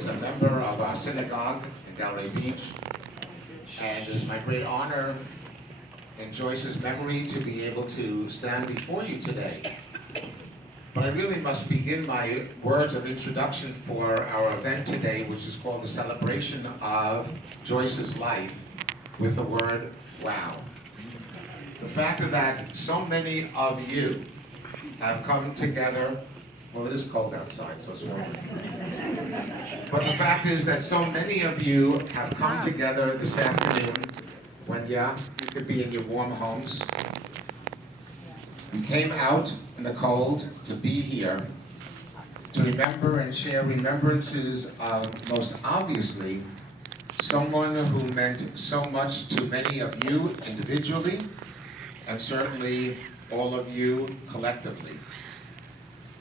is a member of our synagogue in Delray Beach, and it is my great honor in Joyce's memory to be able to stand before you today. But I really must begin my words of introduction for our event today, which is called the celebration of Joyce's life, with the word, wow. The fact that so many of you have come together, well, it is cold outside, so it's warm. But the fact is that so many of you have come together this afternoon when, you could be in your warm homes. You came out in the cold to be here, to remember and share remembrances of, most obviously, someone who meant so much to many of you individually, and certainly all of you collectively.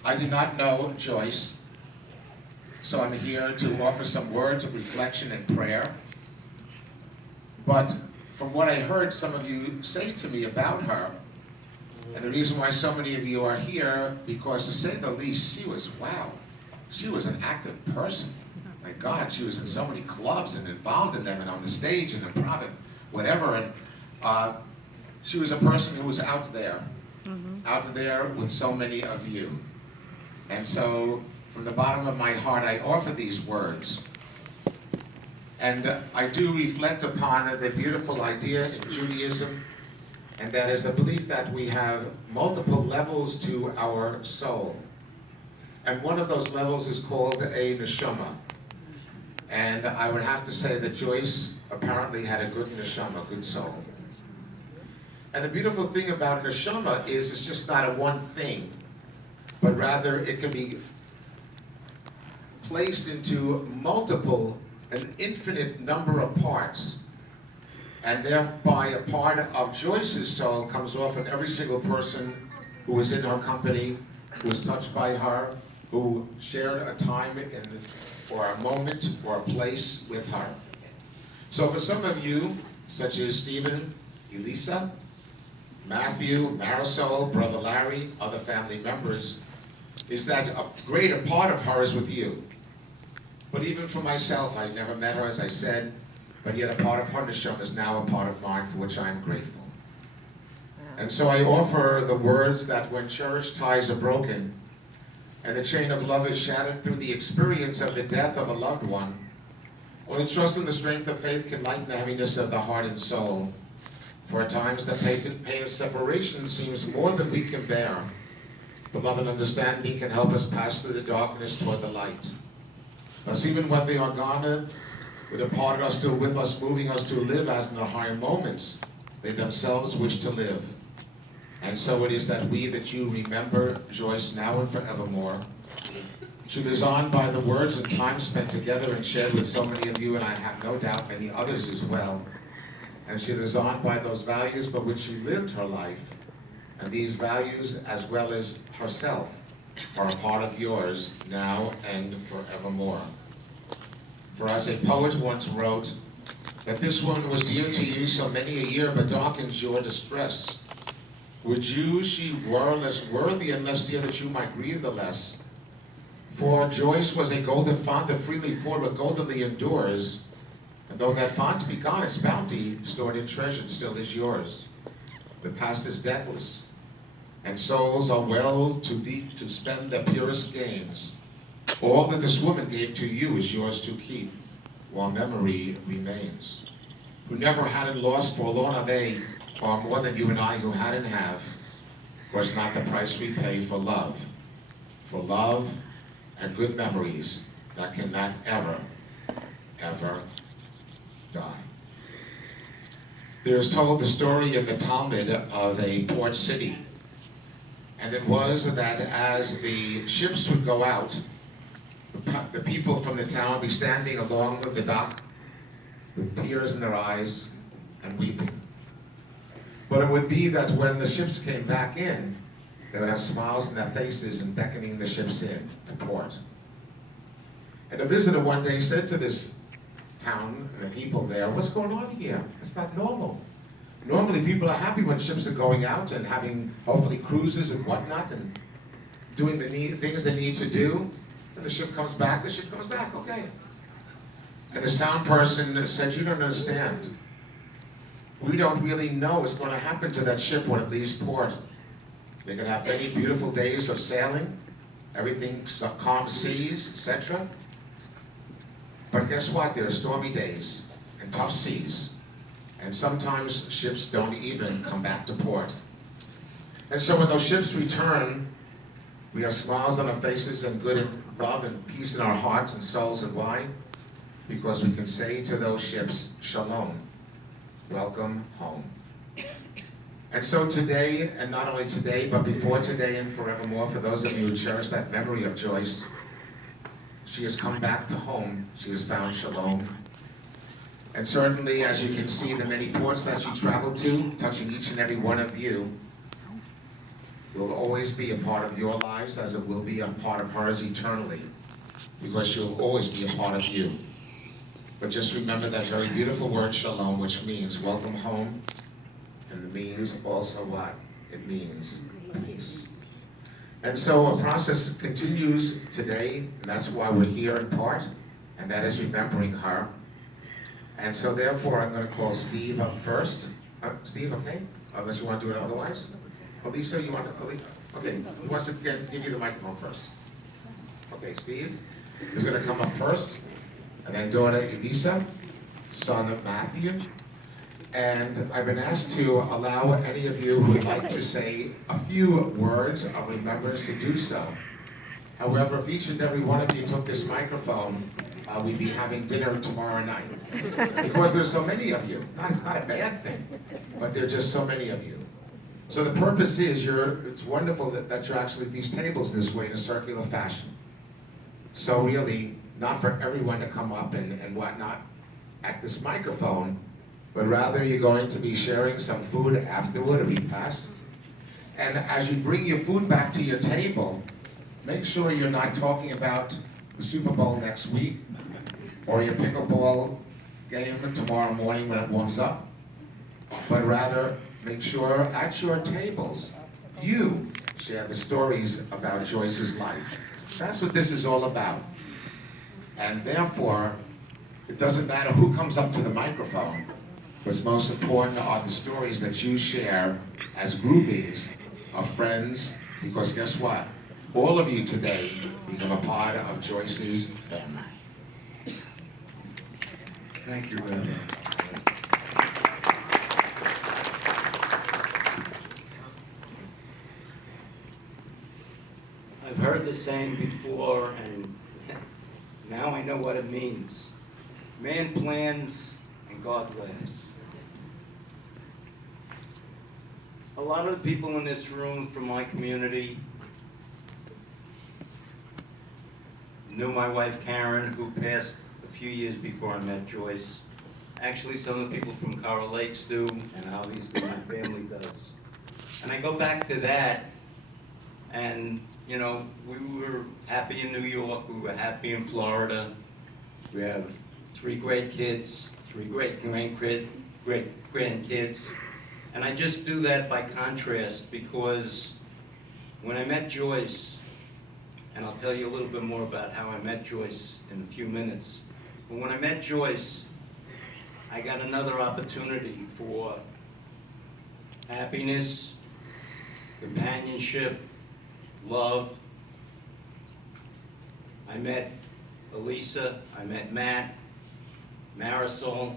I did not know Joyce, so I'm here to offer some words of reflection and prayer. But from what I heard some of you say to me about her, and the reason why so many of you are here, because to say the least, she was an active person. My God, she was in so many clubs and involved in them and on the stage and in private, whatever. And she was a person who was out there with so many of you. And so, from the bottom of my heart, I offer these words. And I do reflect upon the beautiful idea in Judaism, and that is the belief that we have multiple levels to our soul. And one of those levels is called a neshama. And I would have to say that Joyce apparently had a good neshama, good soul. And the beautiful thing about neshama is it's just not a one thing, but rather it can be placed into an infinite number of parts. And thereby a part of Joyce's soul comes off in every single person who was in her company, who was touched by her, who shared a time or a moment or a place with her. So for some of you, such as Stephen, Elisa, Matthew, Marisol, Brother Larry, other family members, is that a greater part of her is with you. But even for myself, I never met her, as I said, but yet a part of her neshama is now a part of mine, for which I am grateful. And so I offer the words that when cherished ties are broken, and the chain of love is shattered through the experience of the death of a loved one, only trust in the strength of faith can lighten the heaviness of the heart and soul. For at times the pain of separation seems more than we can bear. But love and understanding can help us pass through the darkness toward the light. Thus, even when they are gone, who departed are still with us, moving us to live as in their higher moments they themselves wish to live. And so it is that you remember Joyce now and forevermore. She lives on by the words and time spent together and shared with so many of you, and I have no doubt many others as well. And she lives on by those values by which she lived her life. And these values, as well as herself, are a part of yours now and forevermore. For as a poet once wrote, that this one was dear to you so many a year, but darkens your distress. Would you she were less worthy and less dear, that you might grieve the less? For Joyce was a golden font that freely poured, but goldenly endures. And though that font be gone, its bounty, stored in treasure, still is yours. The past is deathless, and souls are well too deep to spend their purest gains. All that this woman gave to you is yours to keep, while memory remains. Who never had and lost, forlorn are they, far more than you and I who had and have. Was not the price we pay for love and good memories that cannot ever, ever die. There is told the story in the Talmud of a port city. And it was that as the ships would go out, the people from the town would be standing along the dock with tears in their eyes and weeping. But it would be that when the ships came back in, they would have smiles on their faces and beckoning the ships in to port. And a visitor one day said to this town and the people there, "What's going on here? It's not normal. Normally people are happy when ships are going out and having hopefully cruises and whatnot doing the things they need to do. And the ship comes back, okay. And the sound person said, you don't understand. We don't really know what's going to happen to that ship when it leaves port. They're going to have many beautiful days of sailing, everything's calm seas, etc. But guess what? There are stormy days and tough seas. And sometimes ships don't even come back to port. And so when those ships return, we have smiles on our faces and good love and peace in our hearts and souls. And why? Because we can say to those ships, Shalom, welcome home. And so today, and not only today, but before today and forevermore, for those of you who cherish that memory of Joyce, she has come back to home. She has found Shalom. And certainly, as you can see, the many ports that she traveled to, touching each and every one of you, will always be a part of your lives as it will be a part of hers eternally, because she'll always be a part of you. But just remember that very beautiful word, Shalom, which means welcome home, and it means also what? It means peace. And so a process continues today, and that's why we're here in part, and that is remembering her. And so therefore, I'm going to call Steve up first. Steve, okay? Unless you want to do it otherwise. Elisa, you want to? Okay, who wants to give you the microphone first? Okay, Steve is going to come up first, and then daughter Elisa, son of Matthew. And I've been asked to allow any of you who would like to say a few words of remembrance to do so. However, if each and every one of you took this microphone, we'd be having dinner tomorrow night. Because there's so many of you. It's not a bad thing, but there are just so many of you. So the purpose is, it's wonderful that you're actually at these tables this way in a circular fashion. So really, not for everyone to come up and whatnot at this microphone, but rather you're going to be sharing some food afterward, a repast. And as you bring your food back to your table, make sure you're not talking about the Super Bowl next week, or your pickleball game tomorrow morning when it warms up, but rather make sure at your tables, you share the stories about Joyce's life. That's what this is all about. And therefore, it doesn't matter who comes up to the microphone. What's most important are the stories that you share as groupings of friends, because guess what? All of you today become a part of Joyce's family. Thank you, Rabbi. I've heard the saying before, and now I know what it means. Man plans and God laughs. A lot of the people in this room from my community knew my wife Karen, who passed a few years before I met Joyce. Actually, some of the people from Coral Lakes do, and obviously my family does. And I go back to that, and you know, we were happy in New York, we were happy in Florida. We have 3 great kids, 3 great grandkids. And I just do that by contrast, because when I met Joyce, and I'll tell you a little bit more about how I met Joyce in a few minutes, but when I met Joyce, I got another opportunity for happiness, companionship, love. I met Elisa, I met Matt, Marisol,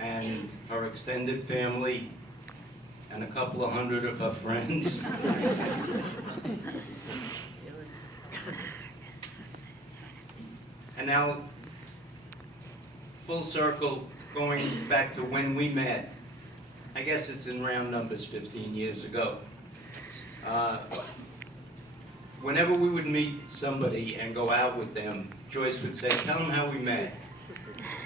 and her extended family, and a couple of hundred of her friends. And now, full circle, going back to when we met, I guess it's in round numbers 15 years ago. Whenever we would meet somebody and go out with them, Joyce would say, tell them how we met.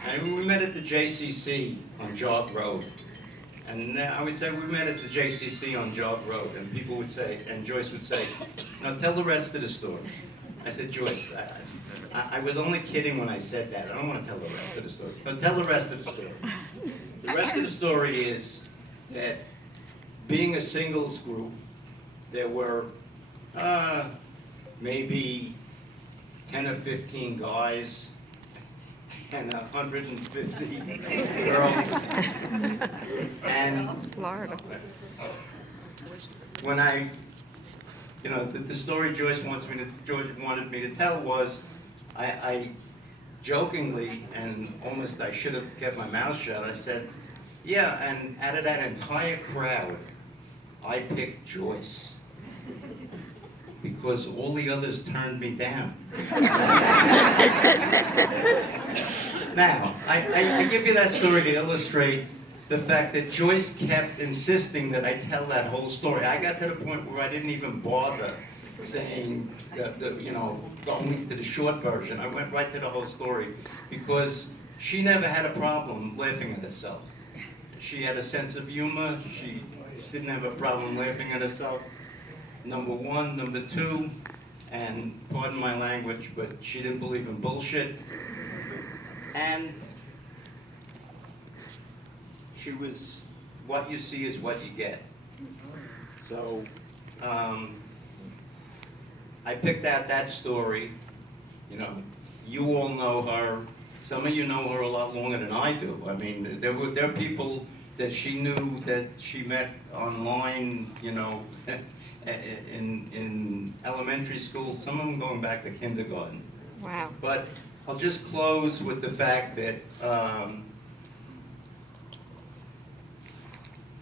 And we met at the JCC on Jog Road. And I would say, we met at the JCC on Jog Road. And people would say, and Joyce would say, now tell the rest of the story. I said, Joyce, I was only kidding when I said that. I don't want to tell the rest of the story. But tell the rest of the story. The rest of the story is that being a singles group, there were maybe 10 or 15 guys and 150 girls. And Florida. when I, the story Joyce wanted me to tell was, I jokingly, and almost I should have kept my mouth shut, I said, yeah, and out of that entire crowd, I picked Joyce. Because all the others turned me down. Now, I give you that story to illustrate the fact that Joyce kept insisting that I tell that whole story. I got to the point where I didn't even bother saying, going to the short version. I went right to the whole story because she never had a problem laughing at herself. She had a sense of humor. She didn't have a problem laughing at herself. Number one. Number two, and pardon my language, but she didn't believe in bullshit. And she was, what you see is what you get. So, I picked out that story. You all know her. Some of you know her a lot longer than I do. I mean, there are people that she knew that she met online, in elementary school, some of them going back to kindergarten. Wow. But I'll just close with the fact that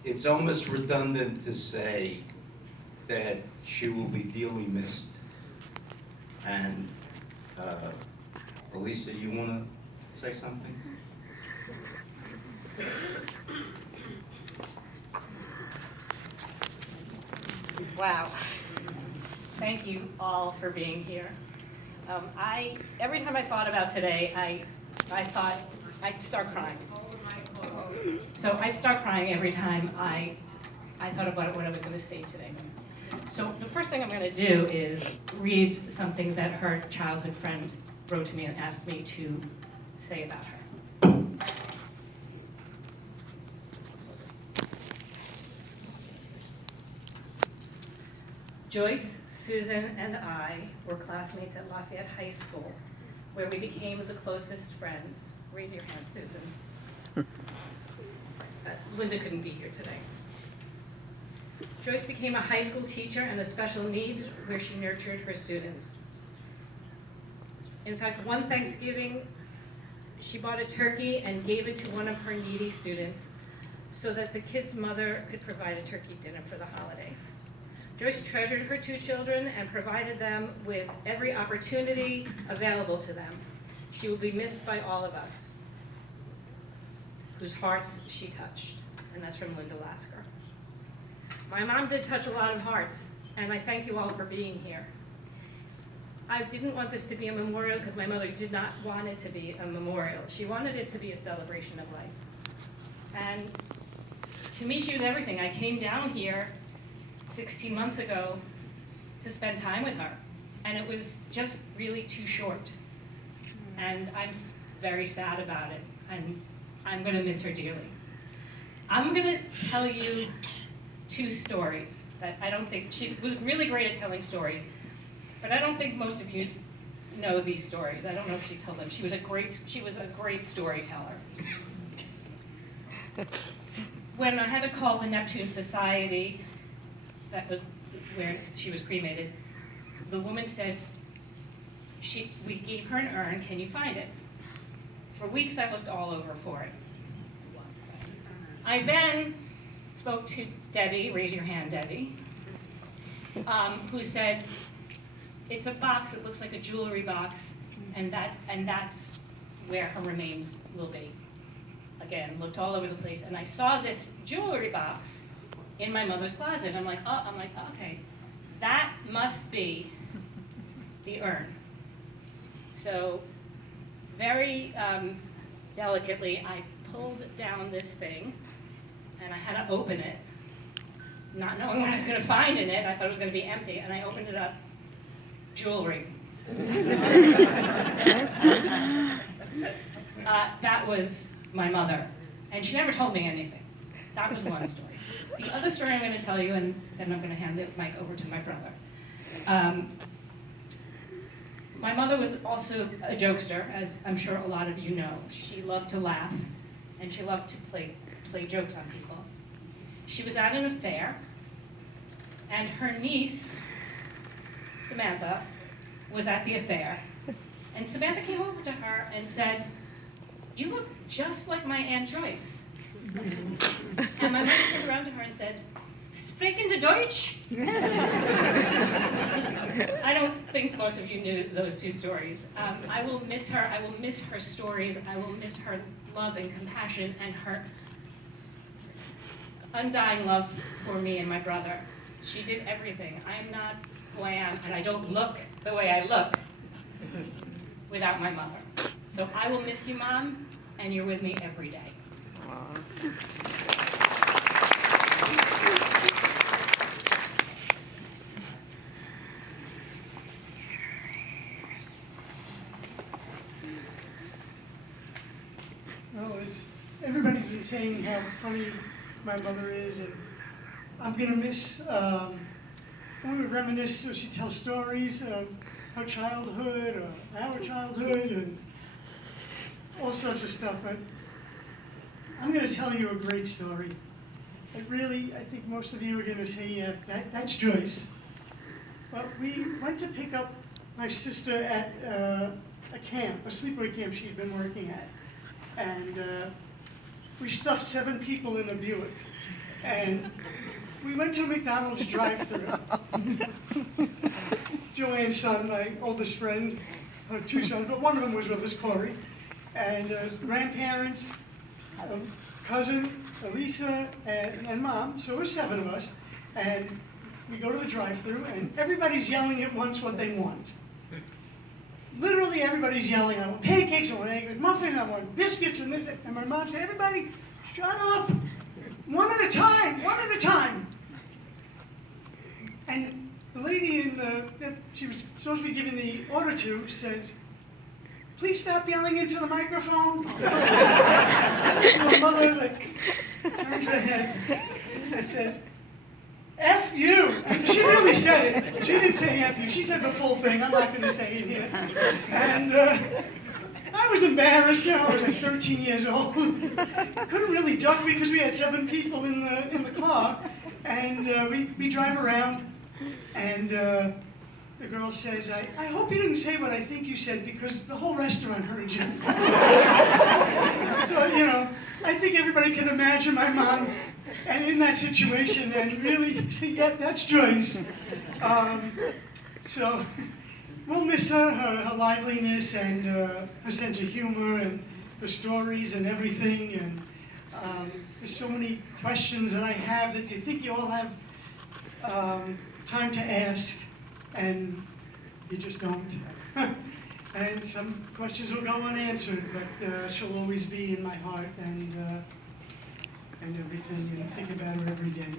it's almost redundant to say that she will be dearly missed. And Elisa, you want to say something? Wow. Thank you all for being here. Every time I thought about today, I thought I'd start crying. So I'd start crying every time I thought about what I was going to say today. So the first thing I'm going to do is read something that her childhood friend wrote to me and asked me to say about her. Joyce, Susan, and I were classmates at Lafayette High School, where we became the closest friends. Raise your hand, Susan. Linda couldn't be here today. Joyce became a high school teacher and a special needs where she nurtured her students. In fact, one Thanksgiving, she bought a turkey and gave it to one of her needy students so that the kid's mother could provide a turkey dinner for the holiday. Joyce treasured her two children and provided them with every opportunity available to them. She will be missed by all of us, whose hearts she touched. And that's from Linda Lasker. My mom did touch a lot of hearts, and I thank you all for being here. I didn't want this to be a memorial because my mother did not want it to be a memorial. She wanted it to be a celebration of life. And to me, she was everything. I came down here 16 months ago to spend time with her, and it was just really too short. And I'm very sad about it, and I'm going to miss her dearly. I'm going to tell you two stories that I don't think, she was really great at telling stories, but I don't think most of you know these stories. I don't know if she told them. She was a great storyteller. When I had to call the Neptune Society, that was where she was cremated, the woman said, we gave her an urn, can you find it? For weeks I looked all over for it. I then spoke to Debbie, raise your hand, Debbie, who said, it's a box, it looks like a jewelry box, and that's where her remains will be. Again, looked all over the place, and I saw this jewelry box in my mother's closet. I'm like, okay, that must be the urn. So very delicately, I pulled down this thing, and I had to open it, not knowing what I was going to find in it. I thought it was going to be empty, and I opened it up, jewelry. That was my mother, and she never told me anything. That was one story. The other story I'm going to tell you, and then I'm going to hand the mic over to my brother. My mother was also a jokester, as I'm sure a lot of you know. She loved to laugh, and she loved to play jokes on people. She was at an affair, and her niece, Samantha, was at the affair. And Samantha came over to her and said, "You look just like my Aunt Joyce." And my mother turned around to her and said, "Sprechen Sie Deutsch?" I don't think most of you knew those two stories. I will miss her. I will miss her stories. I will miss her love and compassion and her undying love for me and my brother. She did everything. I am not who I am, and I don't look the way I look without my mother. So I will miss you, Mom, and you're with me every day. Well, everybody's been saying how funny my mother is, and I'm gonna miss when we would reminisce, so she'd tell stories of her childhood or our childhood and all sorts of stuff. But I'm gonna tell you a great story. I think most of you are gonna say, yeah, that's Joyce. But we went to pick up my sister at a camp, a sleepaway camp she'd been working at. And we stuffed 7 people in a Buick. And we went to a McDonald's drive-thru. Joanne's son, my oldest friend, her 2 sons, but one of them was with us, Corey. And grandparents, a cousin, Elisa, and Mom. So it was 7 of us. And we go to the drive-thru, and everybody's yelling at once what they want. Literally everybody's yelling, I want pancakes, I want egg, muffin, I want biscuits, and this. And my mom said, everybody, shut up. One at a time, one at a time. And the lady that she was supposed to be giving the order to says, please stop yelling into the microphone. So my mother turns her head and says, F you. And she really said it. She didn't say F you. She said the full thing. I'm not going to say it here. And I was embarrassed. I was like 13 years old. Couldn't really duck because we had 7 people in the car. And we drive around. And the girl says, I hope you didn't say what I think you said because the whole restaurant heard you. So, I think everybody can imagine my mom and in that situation and really say, yeah, that's Joyce. So we'll miss her liveliness and her sense of humor and the stories and everything. And there's so many questions that I have that you think you all have time to ask, and you just don't. And some questions will go unanswered, but she'll always be in my heart and everything, and think about her every day.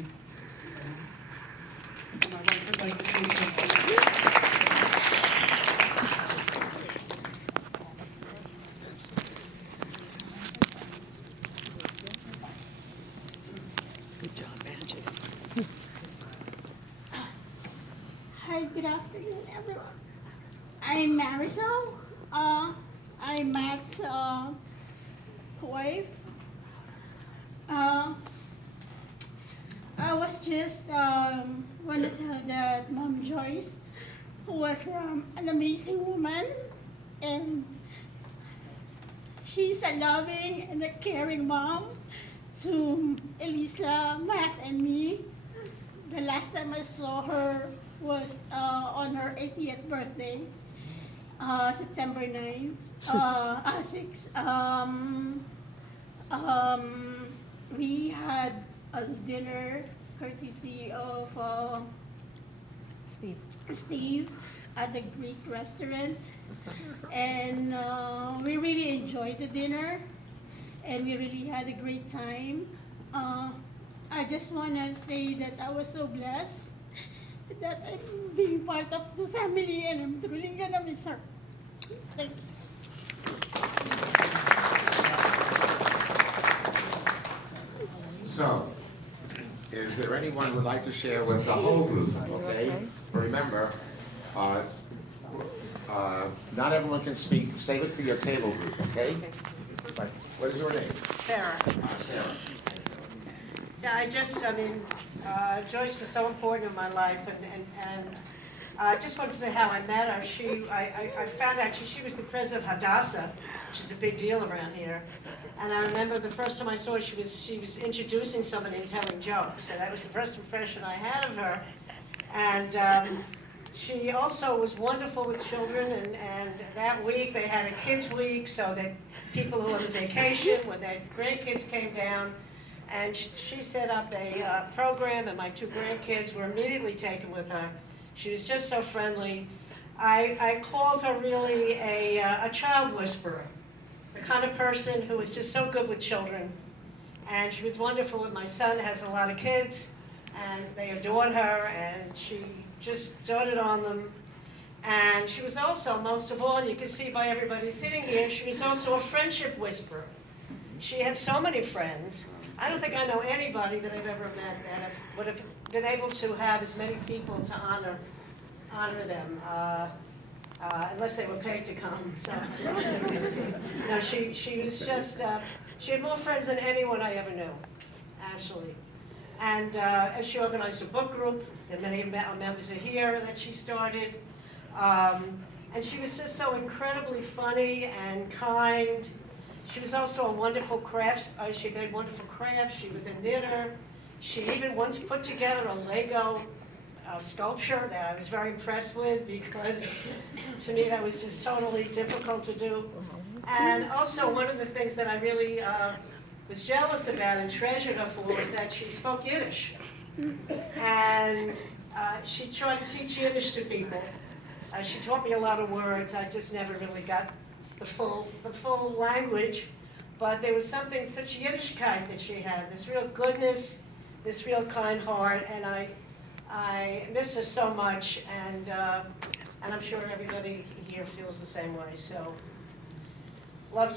My wife would like to say something. Good job, Manches. Hi, good afternoon, everyone. I'm Marisol. I'm Matt's wife. I was just want to tell that Mom Joyce, who was an amazing woman, and she's a loving and a caring mom to Elisa, Matt, and me. The last time I saw her was on her 80th birthday, September 9th. 6. We had a dinner courtesy of Steve at the Greek restaurant, and we really enjoyed the dinner, and we really had a great time. I just want to say that I was so blessed that I'm being part of the family, and I'm truly gonna miss her. Thank you. So, is there anyone who would like to share with the whole group? Okay? Remember, Not everyone can speak. Save it for your table group, okay? Right. What is your name? Sarah. Sarah. Yeah, Joyce was so important in my life, and I just wanted to know how I met her. I found out she was the president of Hadassah, which is a big deal around here. And I remember the first time I saw her, she was introducing somebody and telling jokes, and that was the first impression I had of her. And she also was wonderful with children, and that week they had a kids' week, so that people who were on vacation, when their grandkids came down, and she set up a program, and my two grandkids were immediately taken with her. She was just so friendly. I called her really a child whisperer, the kind of person who was just so good with children. And she was wonderful with my son, has a lot of kids, and they adored her, and she just doted on them. And she was also, most of all, and you can see by everybody sitting here, she was also a friendship whisperer. She had so many friends. I don't think I know anybody that I've ever met that would have been able to have as many people to honor them, unless they were paid to come. So, no, she was just, she had more friends than anyone I ever knew, absolutely. And she organized a book group that many members are here that she started. And she was just so incredibly funny and kind. She was also a wonderful she made wonderful crafts. She was a knitter. She even once put together a Lego sculpture that I was very impressed with, because to me that was just totally difficult to do. And also one of the things that I really was jealous about and treasured her for was that she spoke Yiddish. And she tried to teach Yiddish to people. She taught me a lot of words. I just never really got the full language. But there was something, such Yiddishkeit that she had, this real goodness, this real kind heart, and I miss her so much, and I'm sure everybody here feels the same way. So, love you.